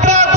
que